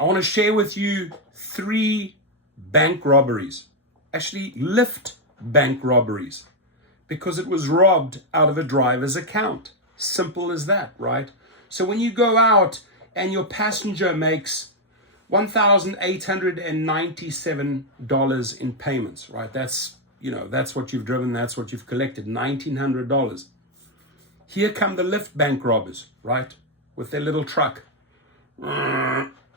I want to share with you 3 bank robberies, actually Lyft bank robberies, because it was robbed out of a driver's account. Simple as that, right? So when you go out and your passenger makes $1,897 in payments, right? That's what you've driven, that's what you've collected, $1,900. Here come the Lyft bank robbers, right? With their little truck.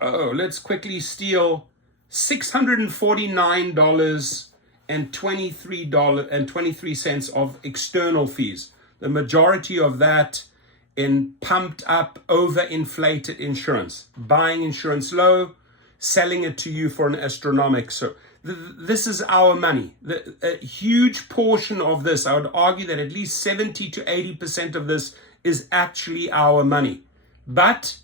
Oh, let's quickly steal $649.23 of external fees. The majority of that in pumped up, overinflated insurance. Buying insurance low, selling it to you for an astronomical. So this is our money. A huge portion of this, I would argue that at least 70 to 80% of this is actually our money. But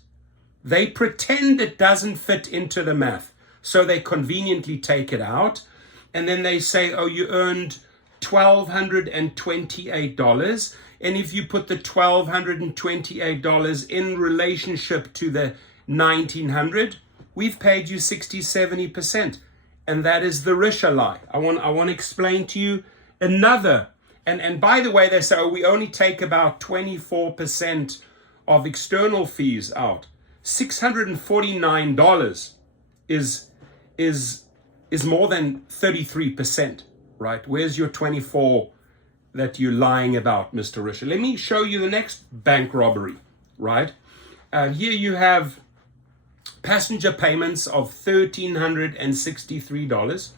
they pretend it doesn't fit into the math. So they conveniently take it out. And then they say, oh, you earned $1,228. And if you put the $1,228 in relationship to the $1,900, we've paid you 60-70%. And that is the Rideshare lie. I want to explain to you another. And by the way, they say, oh, we only take about 24% of external fees out. $649 is more than 33%, right? Where's your 24 that you're lying about, Mr. Rideshare? Let me show you the next bank robbery, right? Here you have passenger payments of $1,363.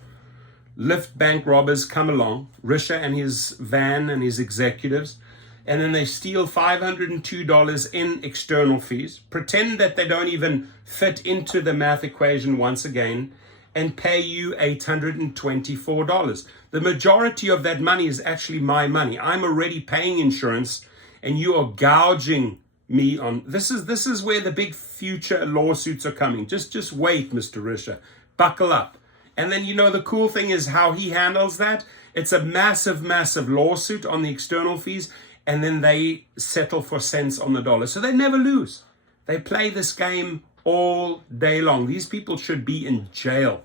Lyft bank robbers come along, Rideshare and his van and his executives, and then they steal $502 in external fees, pretend that they don't even fit into the math equation once again, and pay you $824. The majority of that money is actually my money. I'm already paying insurance, and you are gouging me on this is where the big future lawsuits are coming. Just wait, Mr. Rideshare. Buckle up. And then the cool thing is how he handles that. It's a massive lawsuit on the external fees, and then they settle for cents on the dollar. So they never lose. They play this game all day long. These people should be in jail.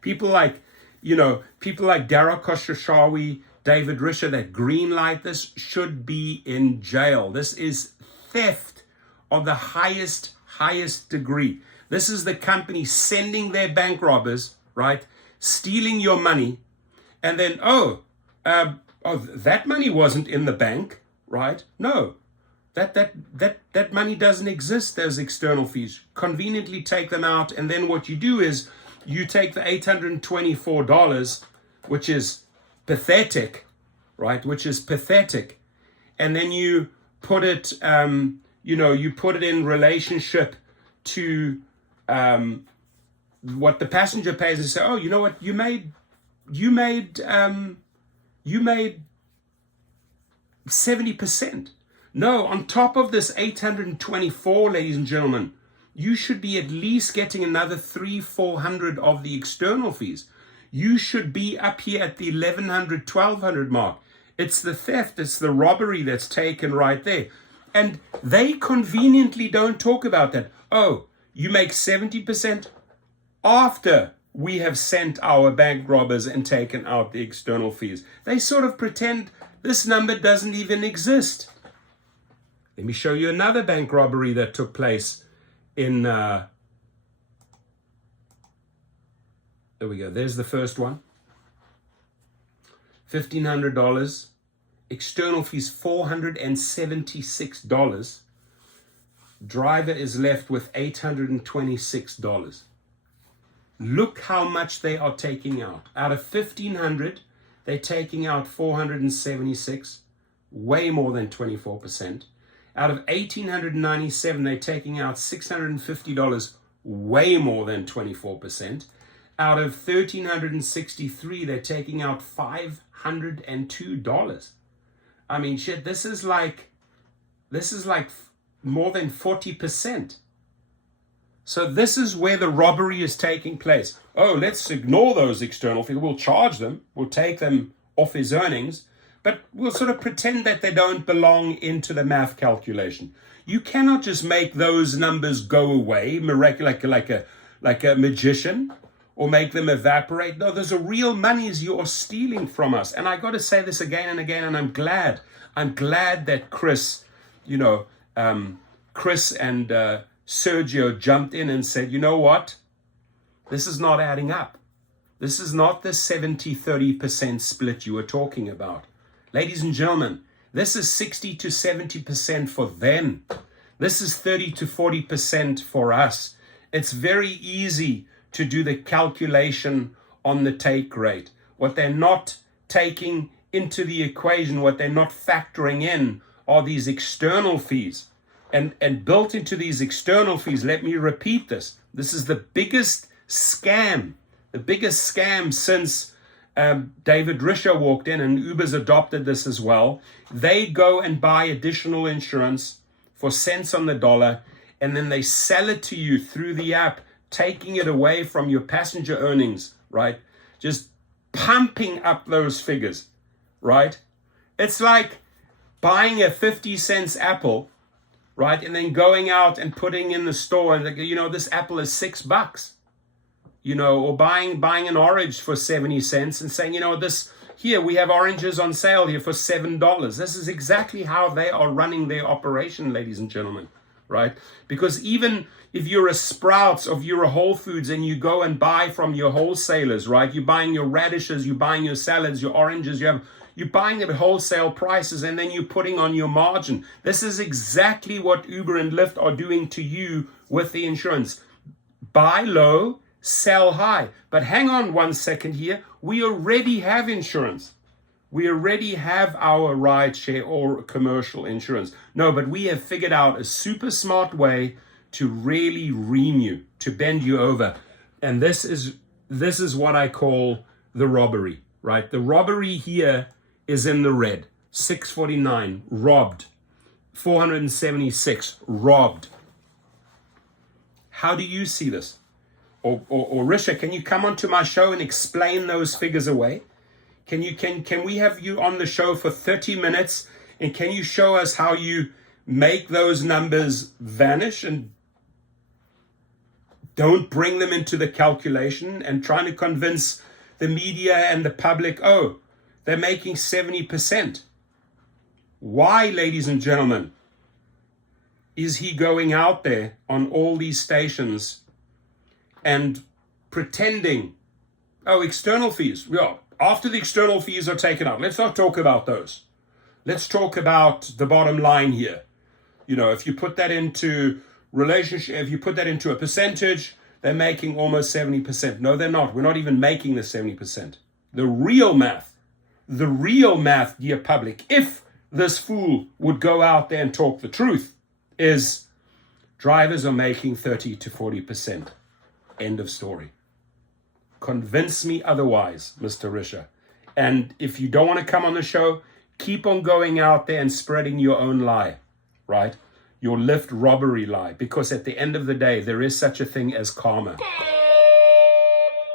People like Dara Khosrowshahi, David Rideshare, that green light this, should be in jail. This is theft of the highest degree. This is the company sending their bank robbers, right, stealing your money, and then that money wasn't in the bank, right? No, that money doesn't exist. Those external fees, conveniently take them out, and then what you do is you take the $824, which is pathetic, right? Which is pathetic, and then you put it, you put it in relationship to what the passenger pays, and say, oh, you know what, you made 70%. No, on top of this 824, ladies and gentlemen, you should be at least getting another 300-400 of the external fees. You should be up here at the 1,100-1,200 mark. It's the theft, it's the robbery that's taken right there. And they conveniently don't talk about that. Oh, you make 70% after we have sent our bank robbers and taken out the external fees. They sort of pretend this number doesn't even exist. Let me show you another bank robbery that took place in, there we go, there's the first one. $1,500, external fees $476. Driver is left with $826. Look how much they are taking out. Out of $1,500, they're taking out $476, way more than 24%. Out of $1,897, they're taking out $650, way more than 24%. Out of $1,363, they're taking out $502. I mean, shit, this is like more than 40%. So this is where the robbery is taking place. Oh, let's ignore those external fees. We'll charge them. We'll take them off his earnings, but we'll sort of pretend that they don't belong into the math calculation. You cannot just make those numbers go away, miraculous, like a like a magician or make them evaporate. No, those are real monies you are stealing from us. And I got to say this again and again, and I'm glad that Chris and Sergio jumped in and said, you know what? This is not adding up. This is not the 70-30% split you were talking about. Ladies and gentlemen, this is 60 to 70% for them. This is 30 to 40% for us. It's very easy to do the calculation on the take rate. What they're not taking into the equation, what they're not factoring in, are these external fees. And built into these external fees, let me repeat this. This is the biggest scam since David Risher walked in, and Uber's adopted this as well. They go and buy additional insurance for cents on the dollar, and then they sell it to you through the app, taking it away from your passenger earnings, right? Just pumping up those figures, right? It's like buying a 50 cents apple, right? And then going out and putting in the store and, this apple is $6, or buying an orange for 70 cents and saying, here we have oranges on sale here for $7. This is exactly how they are running their operation, ladies and gentlemen, right? Because even if you're a Sprouts or if you're a Whole Foods and you go and buy from your wholesalers, right? You're buying your radishes, you're buying your salads, your oranges, you're buying them at wholesale prices, and then you're putting on your margin. This is exactly what Uber and Lyft are doing to you with the insurance. Buy low, sell high. But hang on one second here. We already have insurance. We already have our rideshare or commercial insurance. No, but we have figured out a super smart way to really ream you, to bend you over. And this is what I call the robbery, right? The robbery here is in the red. 649, robbed. 476, robbed. How do you see this? Or Risha, can you come onto my show and explain those figures away? Can we have you on the show for 30 minutes, and can you show us how you make those numbers vanish and don't bring them into the calculation and trying to convince the media and the public, oh, they're making 70%. Why, ladies and gentlemen, is he going out there on all these stations and pretending, oh, external fees? Yeah, after the external fees are taken out, let's not talk about those. Let's talk about the bottom line here. If you put that into relationship, if you put that into a percentage, they're making almost 70%. No, they're not. We're not even making the 70%. The real math, dear public, if this fool would go out there and talk the truth, is drivers are making 30 to 40%. End of story. Convince me otherwise, Mr. Risher. And if you don't want to come on the show, keep on going out there and spreading your own lie, right? Your Lyft robbery lie. Because at the end of the day, there is such a thing as karma.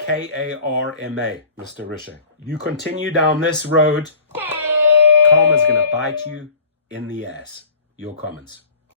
Karma, Mr. Risher. You continue down this road, karma's going to bite you in the ass. Your comments.